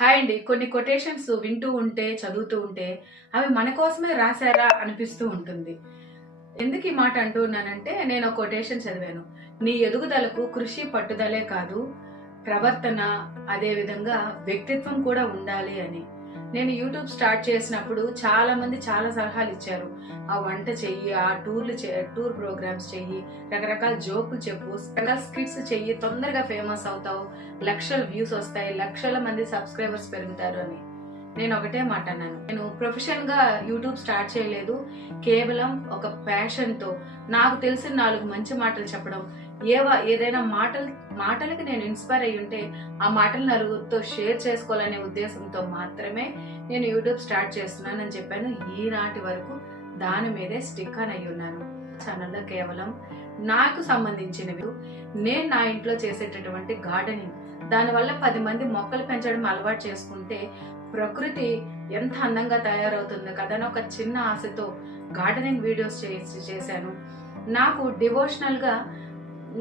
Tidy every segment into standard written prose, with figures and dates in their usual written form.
Hi అండి. కొన్ని quotations వింటూ ఉంటే, చదువుతూ ఉంటే అవి మన కోసమే రాశారా అనిపిస్తూ ఉంటుంది. ఎందుకు ఈ మాట అంటూ ఉన్నానంటే, నేను ఒక కొటేషన్ చదివాను. నీ ఎదుగుదలకు కృషి పట్టుదలే కాదు, ప్రవర్తన, అదే విధంగా వ్యక్తిత్వం కూడా ఉండాలి అని. నేను యూట్యూబ్ స్టార్ట్ చేసినప్పుడు చాలా మంది చాలా సలహాలు ఇచ్చారు. ఆ వంట చెయ్యి, ఆ టూర్ ప్రోగ్రామ్స్ చెయ్యి, రకరకాల జోకులు చెప్పు, రకరకాల స్కిట్స్ చెయ్యి, తొందరగా ఫేమస్ అవుతావు, లక్షల వ్యూస్ వస్తాయి, లక్షల మంది సబ్స్క్రైబర్స్ పెరుగుతారు అని. నేను ఒకటే మాట అన్నాను. నేను ప్రొఫెషన్ గా యూట్యూబ్ స్టార్ట్ చేయలేదు. కేవలం ఒక ప్యాషన్ తో నాకు తెలిసిన 4 మంచి మాటలు చెప్పడం, ఏదైనా మాటలకి నేను ఇన్స్పైర్ అయ్యి ఉంటే ఆ మాటలు నలుగురితో షేర్ చేసుకోవాలనే ఉద్దేశంతో మాత్రమే నేను యూట్యూబ్ స్టార్ట్ చేస్తున్నాను అని చెప్పాను. ఈనాటి వరకు దాని మీదే స్టిక్ అని అయి ఉన్నాను. ఛానల్లో కేవలం నాకు సంబంధించినవి, నేను నా ఇంట్లో చేసేటటువంటి గార్డెనింగ్, దానివల్ల 10 మంది మొక్కలు పెంచడం అలవాటు చేసుకుంటే ప్రకృతి ఎంత అందంగా తయారవుతుందో కదా అని ఒక చిన్న ఆశతో గార్డెనింగ్ వీడియోస్ చేశాను. నాకు డివోషనల్ గా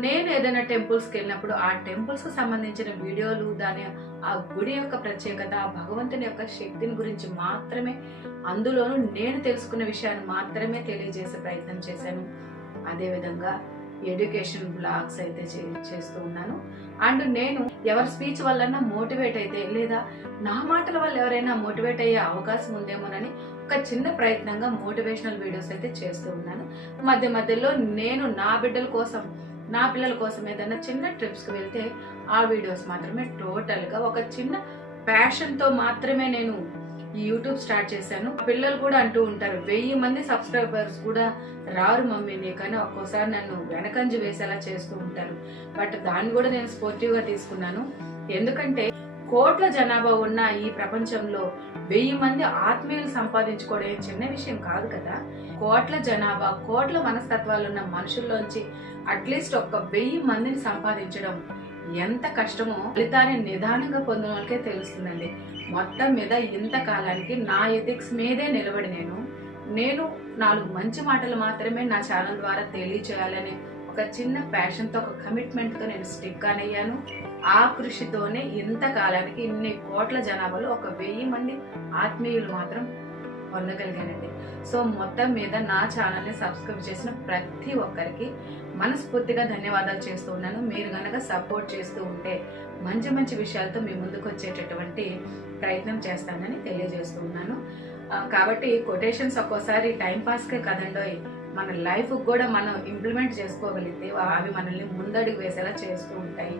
నేను ఏదైనా టెంపుల్స్కి వెళ్ళినప్పుడు ఆ టెంపుల్స్ కు సంబంధించిన వీడియోలు, ఆ గుడి యొక్క ప్రత్యేకత, ఆ భగవంతుని యొక్క శక్తిని గురించి మాత్రమే, అందులోనూ నేను తెలుసుకున్న విషయాన్ని మాత్రమే తెలియజేసే ప్రయత్నం చేశాను. అదే విధంగా ఎడ్యుకేషన్ బ్లాగ్స్ అయితే చేస్తూ ఉన్నాను. అండ్ నేను ఎవరి స్పీచ్ వల్ల మోటివేట్ అయితే, లేదా నా మాటల వల్ల ఎవరైనా మోటివేట్ అయ్యే అవకాశం ఉందేమోనని ఒక చిన్న ప్రయత్నంగా మోటివేషనల్ వీడియోస్ అయితే చేస్తూ ఉన్నాను. మధ్య మధ్యలో నేను నా బిడ్డల కోసం, నా పిల్లల కోసం ఏదైనా చిన్న ట్రిప్స్ కి వెళ్తే ఆ వీడియోస్ మాత్రమే. టోటల్ గా ఒక చిన్న ప్యాషన్ తో మాత్రమే నేను ఈ యూట్యూబ్ స్టార్ట్ చేశాను. పిల్లలు కూడా అంటూ ఉంటారు, 1000 మంది సబ్స్క్రైబర్స్ కూడా రారు మమ్మీ నీకని ఒక్కోసారి నన్ను వెనకంజు వేసేలా చేస్తూ ఉంటారు. బట్ దాన్ని కూడా నేను స్పోర్టివ్ గా తీసుకున్నాను. ఎందుకంటే కోట్ల జనాభా ఉన్న ఈ ప్రపంచంలో 1000 మంది ఆత్మీయులు సంపాదించుకోవడం చిన్న విషయం కాదు కదా. కోట్ల జనాభా, కోట్ల మనస్తత్వాలు ఉన్న మనుషుల్లోంచి అట్లీస్ట్ ఒక 1000 మందిని సంపాదించడం ఎంత కష్టమో ఫలితాన్ని నిదానంగా పొందిన వాళ్ళకే తెలుస్తుందండి. మొత్తం మీద ఇంతకాలానికి నా ఎథిక్స్ మీదే నిలబడి నేను 4 మంచి మాటలు మాత్రమే నా ఛానల్ ద్వారా తెలియచేయాలని ఒక చిన్న ప్యాషన్ తో, ఒక కమిట్మెంట్ తో నేను స్టిక్ ఆన్ అయ్యాను. ఆ కృషితోనే ఇంతకాలానికి ఇన్ని కోట్ల జనాభాలో ఒక 1000 మంది ఆత్మీయులు మాత్రం పొందగలిగానండి. సో మొత్తం మీద నా ఛానల్ ని సబ్స్క్రైబ్ చేసిన ప్రతి ఒక్కరికి మనస్ఫూర్తిగా ధన్యవాదాలు చేస్తూ ఉన్నాను. మీరు గనక సపోర్ట్ చేస్తూ ఉంటే మంచి మంచి విషయాలతో మీ ముందుకు వచ్చేటటువంటి ప్రయత్నం చేస్తానని తెలియజేస్తూ ఉన్నాను. కాబట్టి కొటేషన్స్ ఒక్కోసారి టైం పాస్ కే కదండోయ్, మన లైఫ్ కూడా మనం ఇంప్లిమెంట్ చేసుకోగలిగితే అవి మనల్ని ముందడుగు వేసేలా చేస్తూ ఉంటాయి.